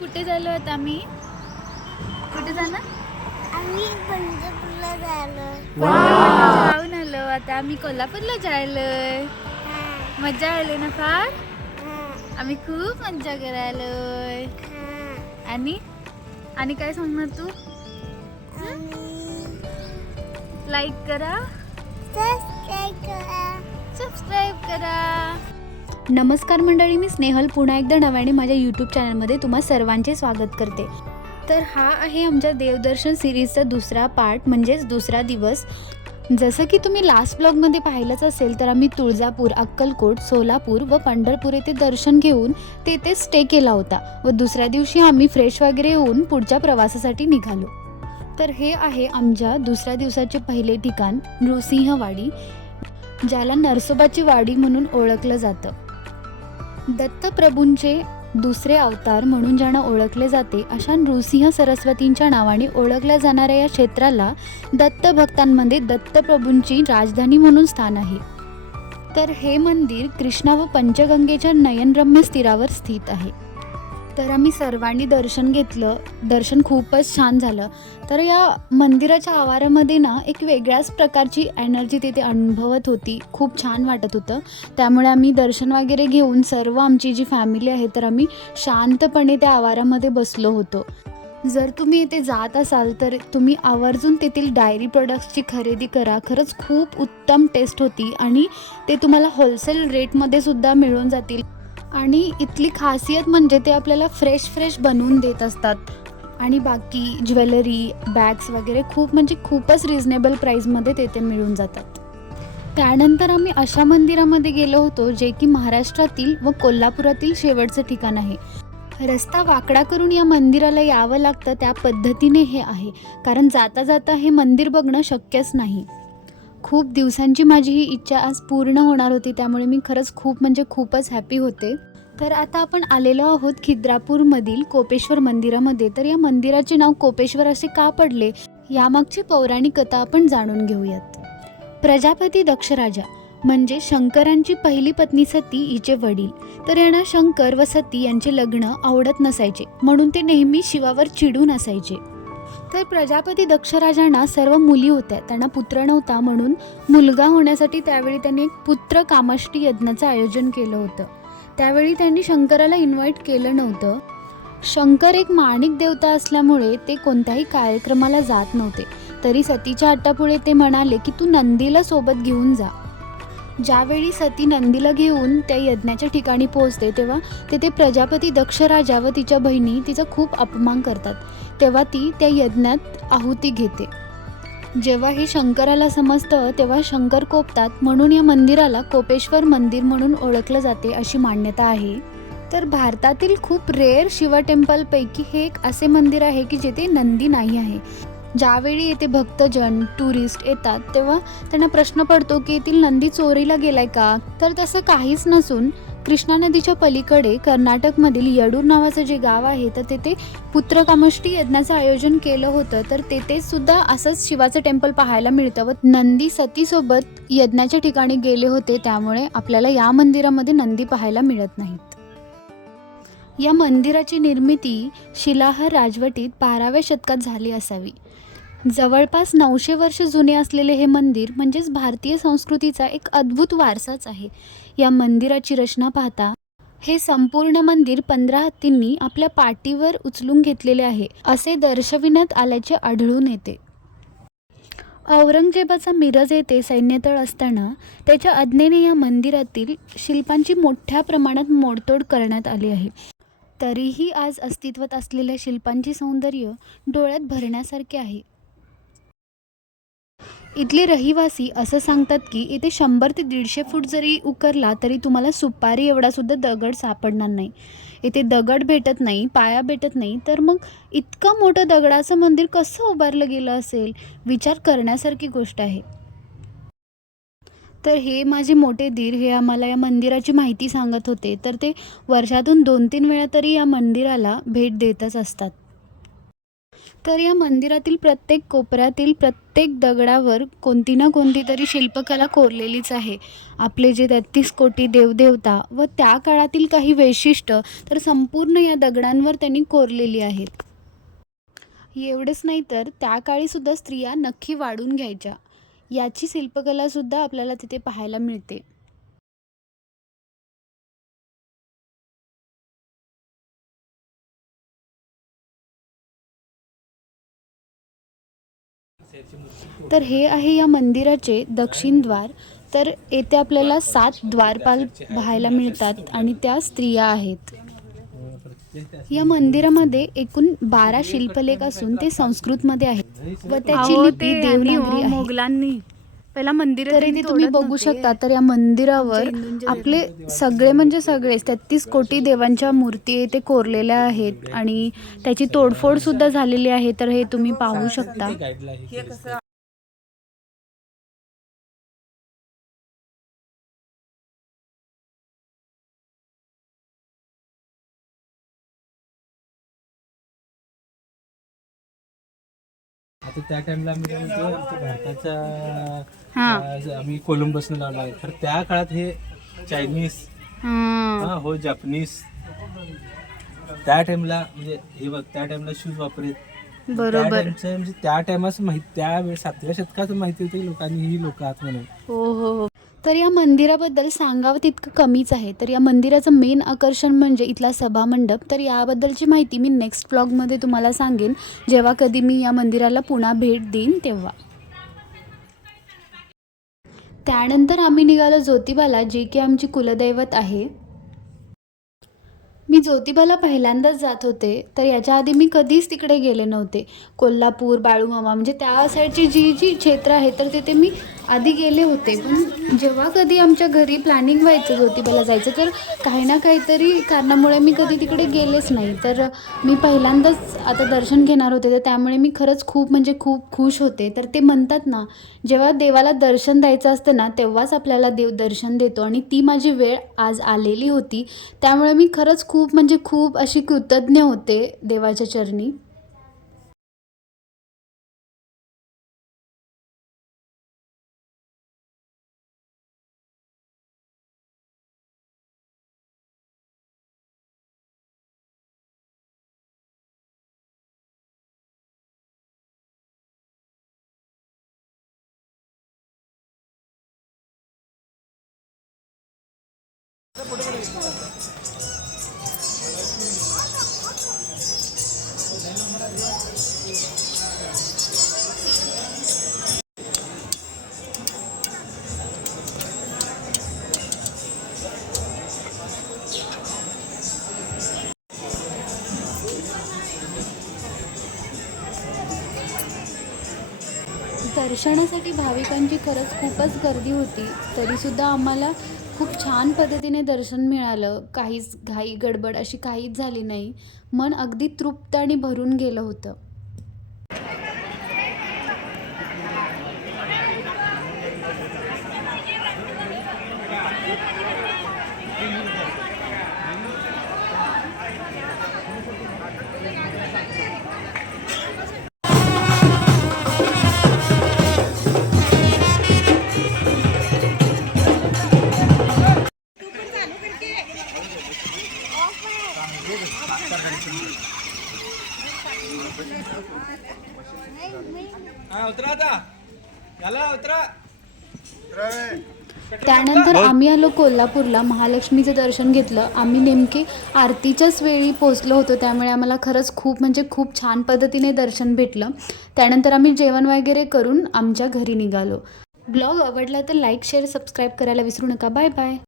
कुठे झालो आता आम्ही? कुठे जाणार? आम्ही पंढरपूरला झालो. जाऊन आलो. आता आम्ही कोल्हापूरला जायलोय. हां, मजा आली ना फार? हां, आम्ही खूप मजा करायलोय. हां. आणि आणि काय सांगणार तू? आम्ही लाईक करा, सबस्क्राईब करा. सबस्क्राईब करा. नमस्कार मंडळी, मी स्नेहल पुन्हा एकदा नव्याने माझ्या यूट्यूब चॅनलमध्ये तुम्हा सर्वांचे स्वागत करते. तर हा आहे आमच्या देवदर्शन सिरीजचा दुसरा पार्ट, म्हणजेच दुसरा दिवस. जसं की तुम्ही लास्ट ब्लॉगमध्ये पाहिलंच असेल, तर आम्ही तुळजापूर, अक्कलकोट, सोलापूर व पंढरपूर येथे दर्शन घेऊन तेथे स्टे केला होता व दुसऱ्या दिवशी आम्ही फ्रेश वगैरे होऊन पुढच्या प्रवासासाठी निघालो. तर हे आहे आमच्या दुसऱ्या दिवसाचे पहिले ठिकाण, नृसिंहवाडी, ज्याला नरसोबाची वाडी म्हणून ओळखलं जातं. दत्तप्रभूंचे दुसरे अवतार म्हणून ज्यांना ओळखले जाते अशा नृसिंह सरस्वतींच्या नावाने ओळखल्या जाणाऱ्या या क्षेत्राला दत्तभक्तांमध्ये दत्तप्रभूंची राजधानी म्हणून स्थान आहे. तर हे मंदिर कृष्णा व पंचगंगेच्या नयनरम्य स्थिरावर स्थित आहे. तर आम्ही सर्वांनी दर्शन घेतलं. दर्शन खूपच छान झालं. तर या मंदिराच्या आवारामध्ये ना एक वेगळ्याच प्रकारची एनर्जी तिथे अनुभवत होती. खूप छान वाटत होतं. त्यामुळे आम्ही दर्शन वगैरे घेऊन सर्व आमची जी फॅमिली आहे तर आम्ही शांतपणे त्या आवारामध्ये बसलो होतो. जर तुम्ही इथे जात असाल तर तुम्ही आवर्जून तेथील डायरी प्रोडक्ट्सची खरेदी करा. खरंच खूप उत्तम टेस्ट होती आणि ते तुम्हाला होलसेल रेटमध्ये सुद्धा मिळून जातील. आणि इथली खासियत म्हणजे ते आपल्याला फ्रेश बनवून देत असतात. आणि बाकी ज्वेलरी, बॅग्स वगैरे खूपच रिझनेबल प्राईसमध्ये तेथे मिळून जातात. त्यानंतर आम्ही अशा मंदिरामध्ये गेलो होतो जे की महाराष्ट्रातील व कोल्हापुरातील शेवटचं ठिकाण आहे. रस्ता वाकडा करून या मंदिराला यावं लागतं, त्या पद्धतीने हे आहे, कारण जाता जाता हे मंदिर बघणं शक्यच नाही. खूप दिवसांची माझी ही इच्छा आज पूर्ण होणार होती, त्यामुळे मी खरंच खूपच हॅपी होते. तर आता आपण आलेलो आहोत खिद्रापूरमधील कोपेश्वर मंदिरामध्ये. तर या मंदिराचे नाव कोपेश्वर असे का पडले यामागची पौराणिक कथा आपण जाणून घेऊयात. प्रजापती दक्ष राजा म्हणजे शंकरांची पहिली पत्नी सती हिचे वडील. तर यांना शंकर व सती यांचे लग्न आवडत नसायचे, म्हणून ते नेहमी शिवावर चिडून असायचे. तर प्रजापती दक्ष राजांना सर्व मुली होत्या, त्यांना पुत्र नव्हता, म्हणून मुलगा होण्यासाठी त्यावेळी त्यांनी एक पुत्र कामष्टी यज्ञाचं आयोजन केलं होतं. त्यावेळी त्यांनी शंकराला इन्व्हाइट केलं नव्हतं. शंकर एक माणिक देवता असल्यामुळे ते कोणत्याही कार्यक्रमाला जात नव्हते. तरी सतीच्या हट्टापुढे ते म्हणाले की तू नंदीला सोबत घेऊन जा. ज्यावेळी सती नंदीला घेऊन त्या यज्ञाच्या ठिकाणी पोहोचते तेव्हा तेथे प्रजापती दक्ष राजा व तिच्या बहिणी तिचा खूप अपमान करतात. तेव्हा ती त्या यज्ञात आहुती घेते. जेव्हा हे शंकराला समजतं तेव्हा शंकर कोपतात, म्हणून या मंदिराला कोपेश्वर मंदिर म्हणून ओळखलं जाते अशी मान्यता आहे. तर भारतातील खूप रेअर शिव टेम्पलपैकी हे एक असे मंदिर आहे की जेथे नंदी नाही आहे. ज्यावेळी येथे भक्तजन, टुरिस्ट येतात तेव्हा त्यांना प्रश्न पडतो की येथील नंदी चोरीला गेलाय का? तर तसं काहीच नसून कृष्णा नदीच्या पलीकडे कर्नाटकमधील यडूर नावाचं जे गाव आहे तर तेथे पुत्रकामष्टी यज्ञाचं आयोजन केलं होतं. तर तेथे सुद्धा असंच शिवाचं टेम्पल पाहायला मिळतं व नंदी सतीसोबत यज्ञाच्या ठिकाणी गेले होते, त्यामुळे आपल्याला या मंदिरामध्ये नंदी पाहायला मिळत नाहीत. या मंदिराची निर्मिती शिलाहार राजवटीत 12व्या शतकात झाली असावी. जवळपास 900 वर्ष जुने असलेले हे मंदिर म्हणजेच भारतीय संस्कृतीचा एक अद्भुत वारसाच आहे. या मंदिराची रचना पाहता हे संपूर्ण मंदिर 15 हत्तींनी आपल्या पाठीवर उचलून घेतलेले आहे असे दर्शविण्यात आल्याचे आढळून येते. औरंगजेबाचा मिरज येथे सैन्यतळ असताना त्याच्या आज्ञेने या मंदिरातील शिल्पांची मोठ्या प्रमाणात मोडतोड करण्यात आली आहे. तरीही आज अस्तित्वात असलेल्या शिल्पांचे सौंदर्य डोळ्यात भरण्यासारखे आहे. इथले रहिवासी असं सांगतात की इथे 100 ते 150 फूट जरी उकरला तरी तुम्हाला सुपारी एवढा सुद्धा दगड सापडणार नाही. इथे दगड भेटत नाही, पाया भेटत नाही, तर मग इतकं मोठं दगडाचं मंदिर कसं उभारलं गेलं असेल, विचार करण्यासारखी गोष्ट आहे. तर हे माझे मोठे दीर हे आम्हाला या मंदिराची माहिती सांगत होते. तर ते वर्षातून 2-3 वेळा तरी या मंदिराला भेट देतच असतात. तर या मंदिरातील प्रत्येक कोपऱ्यातील प्रत्येक दगडावर कोणती ना कोणती तरी शिल्पकला कोरलेलीच आहे. आपले जे 33 कोटी देवदेवता व त्या काळातील काही वैशिष्ट्य तर संपूर्ण या दगडांवर त्यांनी कोरलेली आहेत. एवढेच नाही तर त्या काळीसुद्धा स्त्रिया नक्की वाढून घ्यायच्या. याची शिल्पकलासुद्धा आपल्याला तिथे पाहायला मिळते. तर हे आहे या मंदिराचे दक्षिण द्वार. तर येथे आपल्याला 7 द्वारपाल पाहायला मिळतात आणि त्या स्त्रिया आहेत. या मंदिरामध्ये एकूण 12 शिल्पलेख असून ते संस्कृतमध्ये आहेत व त्याची लिपी देवनागरी आहे. मोगलांनी पहिला मंदिर तर इथे तुम्ही बघू शकता, तर या मंदिरावर आपले सगळे म्हणजे सगळेच 33 कोटी देवांच्या मूर्ती इथे कोरलेल्या आहेत आणि त्याची तोडफोड सुद्धा झालेली आहे. तर हे तुम्ही पाहू शकता. आता त्या टाइमला आम्ही काय म्हणतो आमच्या भारताच्या हा. आम्ही कोलंबसनं लावला आहे. तर त्या काळात हे चायनीज हो जपनीज त्या टाइमला म्हणजे हे बघ त्या टाइमला शूज वापरत. बरोबर. त्या टाइमचं म्हणजे त्या टाइमाच माहिती त्यावेळेस 7व्या शतकात माहिती होती लोकांनी ही लोक आहात म्हणून. हो हो हो. तर या मंदिराबद्दल सांगावं तितकं कमीच आहे. तर या मंदिराचं मेन आकर्षण म्हणजे इथला सभामंडप. तर याबद्दलची माहिती मी नेक्स्ट ब्लॉगमध्ये तुम्हाला सांगेन, जेव्हा कधी मी या मंदिराला पुन्हा भेट देईन तेव्हा. त्यानंतर आम्ही निघालो ज्योतिबाला, जे की आमची कुलदैवत आहे. मी ज्योतिबाला पहिल्यांदाच जात होते. तर याच्या आधी मी कधीच तिकडे गेले नव्हते. कोल्हापूर, बाळूमामा म्हणजे त्या साईडची जी क्षेत्र आहे तर तिथे मी आधी गेले होते. पण जेव्हा कधी आमच्या घरी प्लॅनिंग व्हायचं ज्योतिबाला जायचं तर काही ना काहीतरी कारणामुळे मी कधी तिकडे गेलेच नाही. तर मी पहिल्यांदाच आता दर्शन घेणार होते, तर त्यामुळे मी खरंच खूप म्हणजे खूप खुश होते. तर ते म्हणतात ना, जेव्हा देवाला दर्शन द्यायचं असतं ना तेव्हाच आपल्याला देव दर्शन देतो आणि ती माझी वेळ आज आलेली होती. त्यामुळे मी खरंच खूप म्हणजे खूप अशी कृतज्ञ होते देवाच्या चरणी. दर्शनासाठी भाविकांची खरंच खूपच गर्दी होती. तरीसुद्धा आम्हाला खूप छान पद्धतीने दर्शन मिळालं. काहीच घाई गडबड अशी काहीच झाली नाही. मन अगदी तृप्त आणि भरून गेलं होतं. त्यानंतर आम्ही आलो कोल्हापूरला. महालक्ष्मीचं दर्शन घेतलं. आम्ही नेमके आरतीच्याच वेळी पोचलो होतो, त्यामुळे आम्हाला खरंच खूप म्हणजे खूप छान पद्धतीने दर्शन भेटलं. त्यानंतर आम्ही जेवण वगैरे करून आमच्या घरी निघालो. ब्लॉग आवडला तर लाईक, शेअर, सबस्क्राईब करायला विसरू नका. Bye bye.